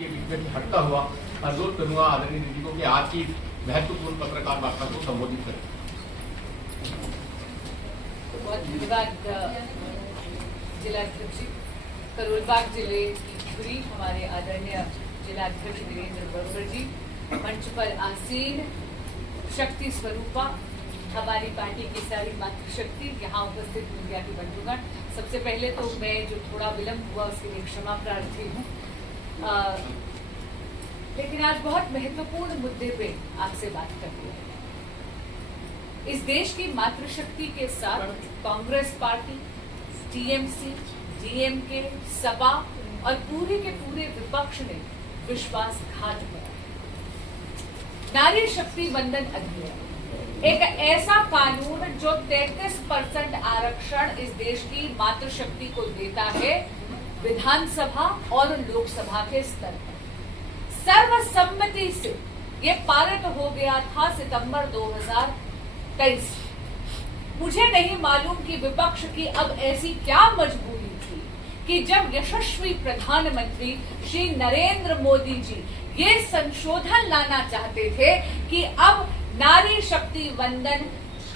के बीच में हटता हुआ अनुरोध करूंगा आदरणीय दीदी को कि आज की महत्वपूर्ण पत्रकार वार्ता को संबोधित करें। बहुत धन्यवाद जिलाध्यक्ष। करोलबाग जिले की पूरी हमारे आदरणीय जिलाध्यक्ष वीरेंद्र बरोबर जी, मंच पर आसीन शक्ति स्वरूपा, हमारी पार्टी की सारी मातृशक्ति, यहाँ उपस्थित मीडिया के बंधुगण, सबसे पहले तो मैं जो थोड़ा विलंब हुआ उसके लिए क्षमा प्रार्थी हूँ, लेकिन आज बहुत महत्वपूर्ण मुद्दे पे आपसे बात करनी है। इस देश की मातृशक्ति के साथ Congress party, TMC, DMK, Sapa और पूरे के पूरे विपक्ष ने विश्वासघात किया। नारी शक्ति वंदन अधिनियम एक ऐसा कानून जो 33% आरक्षण इस देश की मातृशक्ति को देता है, विधानसभा और लोकसभा के स्तर पर सर्वसम्मति से ये पारित हो गया था सितंबर 2023। मुझे नहीं मालूम कि विपक्ष की अब ऐसी क्या मजबूरी थी कि जब यशस्वी प्रधानमंत्री श्री नरेंद्र मोदी जी ये संशोधन लाना चाहते थे कि अब नारी शक्ति वंदन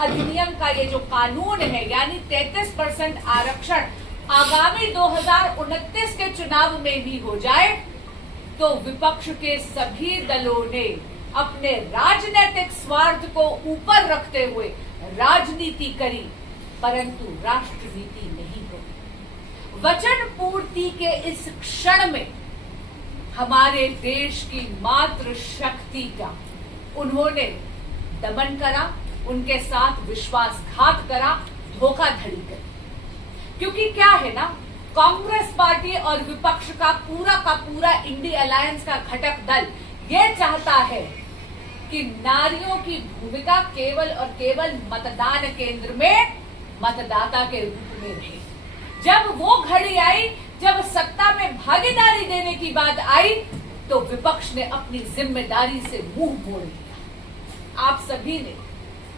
अधिनियम का ये जो कानून है, यानी 33% आरक्षण आगामी 2029 के चुनाव में भी हो जाए, तो विपक्ष के सभी दलों ने अपने राजनीतिक स्वार्थ को ऊपर रखते हुए राजनीति करी, परंतु राष्ट्रनीति नहीं करी। वचन पूर्ति के इस क्षण में हमारे देश की मातृ शक्ति का उन्होंने दमन करा, उनके साथ विश्वासघात करा, धोखाधड़ी करी। क्योंकि क्या है ना, कांग्रेस पार्टी और विपक्ष का पूरा इंडिया अलायंस का घटक दल ये चाहता है कि नारियों की भूमिका केवल और केवल मतदान केंद्र में मतदाता के रूप में रहे। जब वो घड़ी आई, जब सत्ता में भागीदारी देने की बात आई, तो विपक्ष ने अपनी जिम्मेदारी से मुंह मोड़ लिया। आप सभी ने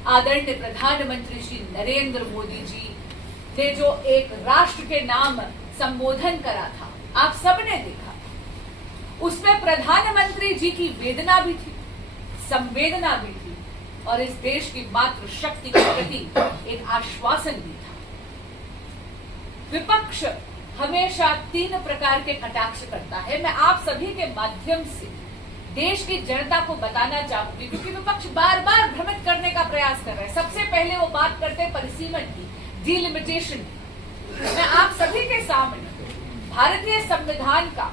आदरणीय प्रधानमंत्री श्री नरेंद्र मोदी जी ने जो एक राष्ट्र के नाम संबोधन करा था, आप सबने देखा। उसमें प्रधानमंत्री जी की वेदना भी थी, संवेदना भी थी, और इस देश की मातृशक्ति के प्रति एक आश्वासन भी था। विपक्ष हमेशा 3 प्रकार के कटाक्ष करता है। मैं आप सभी के माध्यम से देश की जनता को बताना चाहूंगी, क्योंकि विपक्ष बार बार भ्रमित करने का प्रयास कर रहे हैं। सबसे पहले वो बात करते हैं परिसीमन की, डिलिमिटेशन की। मैं आप सभी के सामने भारतीय संविधान का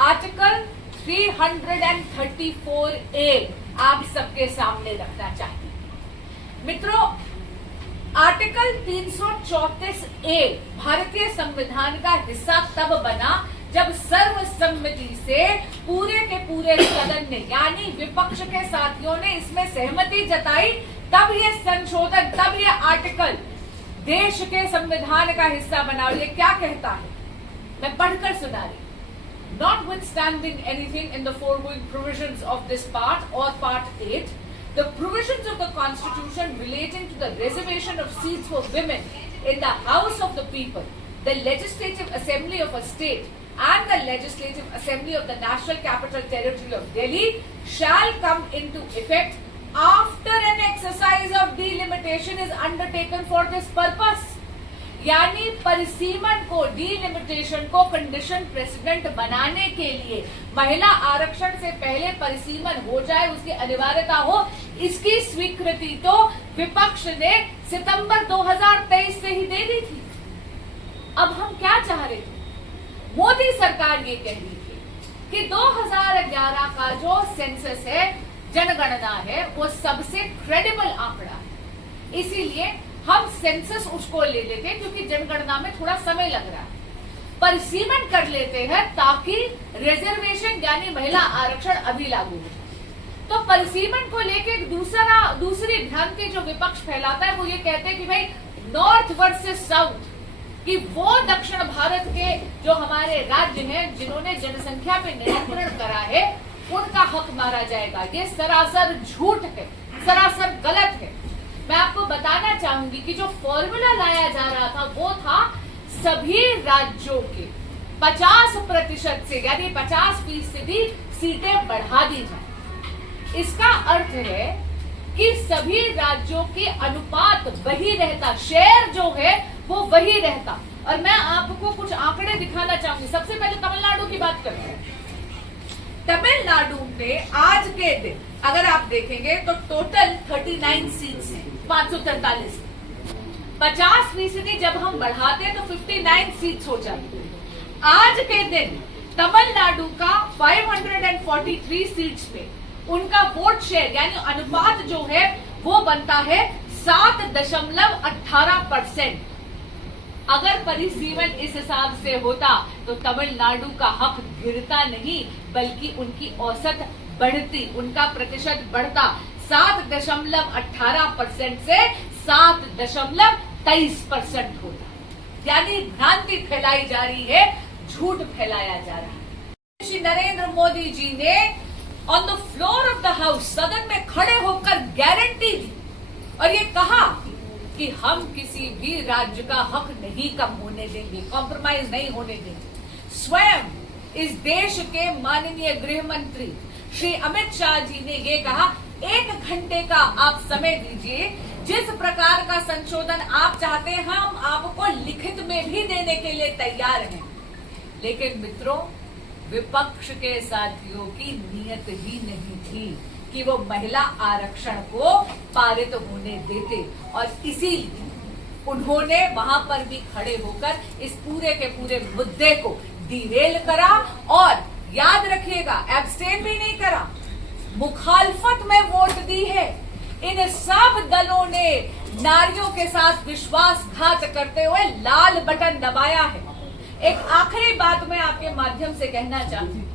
आर्टिकल 334A आप सबके सामने रखना चाहती हूं। मित्रों, आर्टिकल 334A भारतीय संविधान का हिस्सा तब बना जब सर्वसम्मति से पूरे के पूरे सदन ने, यानी विपक्ष के साथियों ने इसमें सहमति जताई, तब ये संशोधन, तब ये आर्टिकल देश के संविधान का हिस्सा बना। और ये क्या कहता है, मैं पढ़कर सुना रही। Notwithstanding anything in the foregoing provisions of this part or part 8, the provisions of the Constitution relating to the reservation of seats for women in the House of the People, the Legislative Assembly of a state, and the Legislative Assembly of the National Capital Territory of Delhi shall come into effect after an exercise of delimitation is undertaken for this purpose. यानी परिसीमन को, delimitation को condition president बनाने के लिए, महिला आरक्षण से पहले परिसीमन हो जाए, उसकी अनिवार्यता हो, इसकी स्वीकृति तो विपक्ष ने सितंबर 2023 से ही दे दी थी। अब हम क्या चाह रहे थे? मोदी सरकार ये कह रही थी कि 2011 का जो सेंसस है, जनगणना है, वो सबसे क्रेडिबल आंकड़ा है। इसीलिए हम सेंसस उसको ले लेते हैं, क्योंकि जनगणना में थोड़ा समय लग रहा है। परिसीमन कर लेते हैं ताकि रिजर्वेशन यानी महिला आरक्षण अभी लागू हो जाए। तो परिसीमन को लेके दूसरी भ्रांति जो विपक्ष फैलाता है, वो ये कहते हैं कि भाई नॉर्थ वर्सेस साउथ, कि वो दक्षिण भारत के जो हमारे राज्य हैं जिन्होंने जनसंख्या पे नियंत्रण करा है, उनका हक मारा जाएगा। ये सरासर झूठ है, सरासर गलत है। मैं आपको बताना चाहूंगी कि जो फॉर्मूला लाया जा रहा था वो था सभी राज्यों के 50% से यानी 50% सीटें बढ़ा दी जाए। इसका अर्थ है कि सभी राज्यों के अनुपात वही रहता, शेयर जो है वो वही रहता। और मैं आपको कुछ आंकड़े दिखाना चाहूंगी। सबसे पहले तमिलनाडु की बात करते हैं। तमिलनाडु में आज के दिन अगर आप देखेंगे तो टोटल 39 सीट्स हैं, 543। 50% जब हम बढ़ाते हैं तो 59 सीट्स हो जाती है। आज के दिन तमिलनाडु का 543 सीट्स में उनका वोट शेयर यानी अनुपात जो है वो बनता है 7.18%। अगर परिसीमन इस हिसाब से होता तो तमिलनाडु का हक गिरता नहीं बल्कि उनकी औसत बढ़ती, उनका प्रतिशत बढ़ता 7.18% से 7.23% होता। यानी भ्रांति फैलाई जा रही है, झूठ फैलाया जा रहा है। श्री नरेंद्र मोदी जी ने on the floor of the house सदन में खड़े होकर गारंटी दी और ये कहा कि हम किसी भी राज्य का हक नहीं कम होने देंगे, कॉम्प्रोमाइज नहीं होने देंगे। स्वयं इस देश के माननीय गृह मंत्री श्री अमित शाह जी ने ये कहा 1 घंटे का आप समय दीजिए, जिस प्रकार का संशोधन आप चाहते हैं हम आपको लिखित में भी देने के लिए तैयार हैं। लेकिन मित्रों, विपक्ष के साथियों की नीयत ही नहीं थी कि वो महिला आरक्षण को पारित होने देते और इसीलिए उन्होंने वहां पर भी खड़े होकर इस पूरे के पूरे मुद्दे को डिरेल करा और याद रखिएगा एब्स्टेन भी नहीं करा, मुखालफत में वोट दी है। इन सब दलों ने नारियों के साथ विश्वासघात करते हुए लाल बटन दबाया है। एक आखिरी बात मैं आपके माध्यम से कहना चाहती हूँ।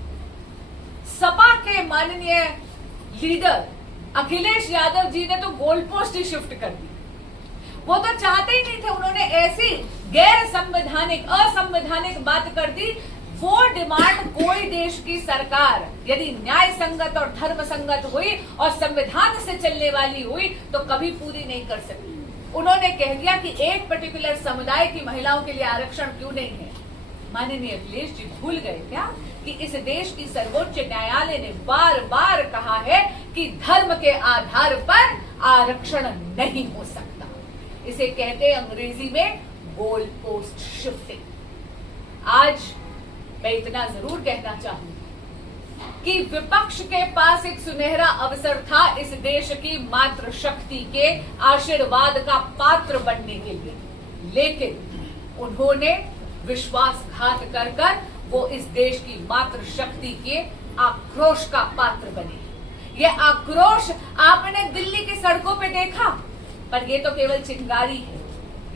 सपा के माननीय लीडर अखिलेश यादव जी ने तो गोल पोस्ट ही शिफ्ट कर दी। वो तो चाहते ही नहीं थे, उन्होंने ऐसी गैर संवैधानिक असंवैधानिक बात कर दी। वो डिमांड कोई देश की सरकार यदि न्याय संगत और धर्म संगत हुई और संविधान से चलने वाली हुई तो कभी पूरी नहीं कर सकती। उन्होंने कह दिया कि एक पर्टिकुलर समुदाय की महिलाओं के लिए आरक्षण क्यों नहीं है। माननीय अखिलेश जी भूल गए क्या कि इस देश की सर्वोच्च न्यायालय ने बार बार कहा है कि धर्म के आधार पर आरक्षण नहीं हो सकता। इसे कहते हैं अंग्रेजी में गोल पोस्ट शिफ्टिंग। आज मैं इतना जरूर कहना चाहूंगी कि विपक्ष के पास एक सुनहरा अवसर था इस देश की मातृशक्ति के आशीर्वाद का पात्र बनने के लिए, लेकिन उन्होंने विश्वासघात कर वो इस देश की मातृशक्ति के आक्रोश का पात्र बने। ये आक्रोश आपने दिल्ली की सड़कों पे देखा, पर ये तो केवल चिंगारी है।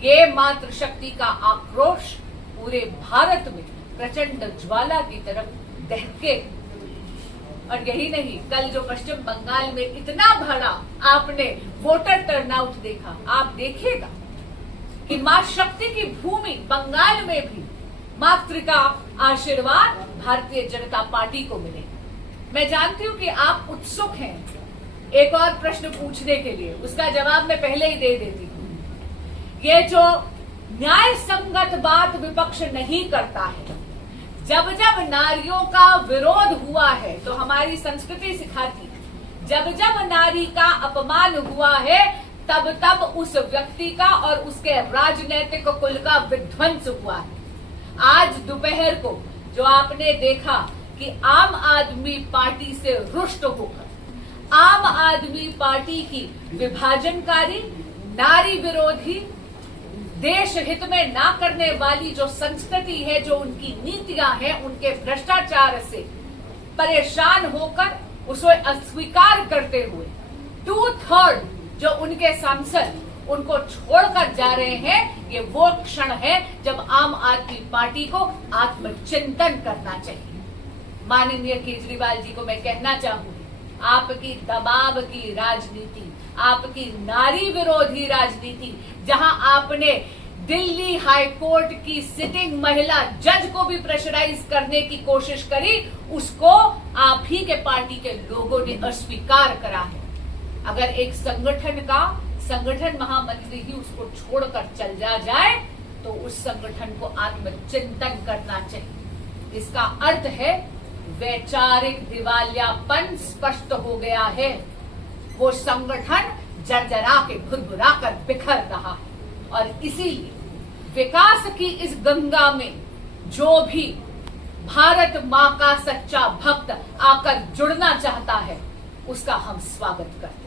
ये मातृशक्ति का आक्रोश पूरे भारत में प्रचंड ज्वाला की तरफ दहके। और यही नहीं, कल जो पश्चिम बंगाल में इतना बड़ा आपने वोटर टर्नआउट देखा, आप देखिएगा कि मां शक्ति की भूमि बंगाल में भी मातृ का आशीर्वाद भारतीय जनता पार्टी को मिले। मैं जानती हूं कि आप उत्सुक हैं एक और प्रश्न पूछने के लिए, उसका जवाब मैं पहले ही दे देती हूं। ये जो न्याय संगत बात विपक्ष नहीं करता है, जब जब नारियों का विरोध हुआ है तो हमारी संस्कृति सिखाती है, जब जब नारी का अपमान हुआ है तब तब उस व्यक्ति का और उसके राजनीतिक कुल का विध्वंस हुआ है। आज दोपहर को जो आपने देखा कि आम आदमी पार्टी से रुष्ट होकर आम आदमी पार्टी की विभाजनकारी, नारी विरोधी, देश हित में ना करने वाली जो संस्कृति है, जो उनकी नीतियां हैं, उनके भ्रष्टाचार से परेशान होकर उसे अस्वीकार करते हुए 2/3 जो उनके सांसद उनको छोड़कर जा रहे हैं, ये वो क्षण है जब आम आदमी पार्टी को आत्मचिंतन करना चाहिए। माननीय केजरीवाल जी को मैं कहना चाहूंगी, आपकी दबाव की राजनीति, आपकी नारी विरोधी राजनीति, जहां आपने दिल्ली हाई कोर्ट की सिटिंग महिला जज को भी प्रेशराइज करने की कोशिश करी, उसको आप ही के पार्टी के लोगों ने अस्वीकार करा है। अगर एक संगठन महामंत्री ही उसको छोड़कर चल जाए तो उस संगठन को आत्मचिंतन करना चाहिए। इसका अर्थ है वैचारिक दिवालियापन स्पष्ट हो गया है। वो संगठन जर्जरा के भुरभुरा कर बिखर रहा है और इसीलिए विकास की इस गंगा में जो भी भारत मां का सच्चा भक्त आकर जुड़ना चाहता है उसका हम स्वागत करते हैं।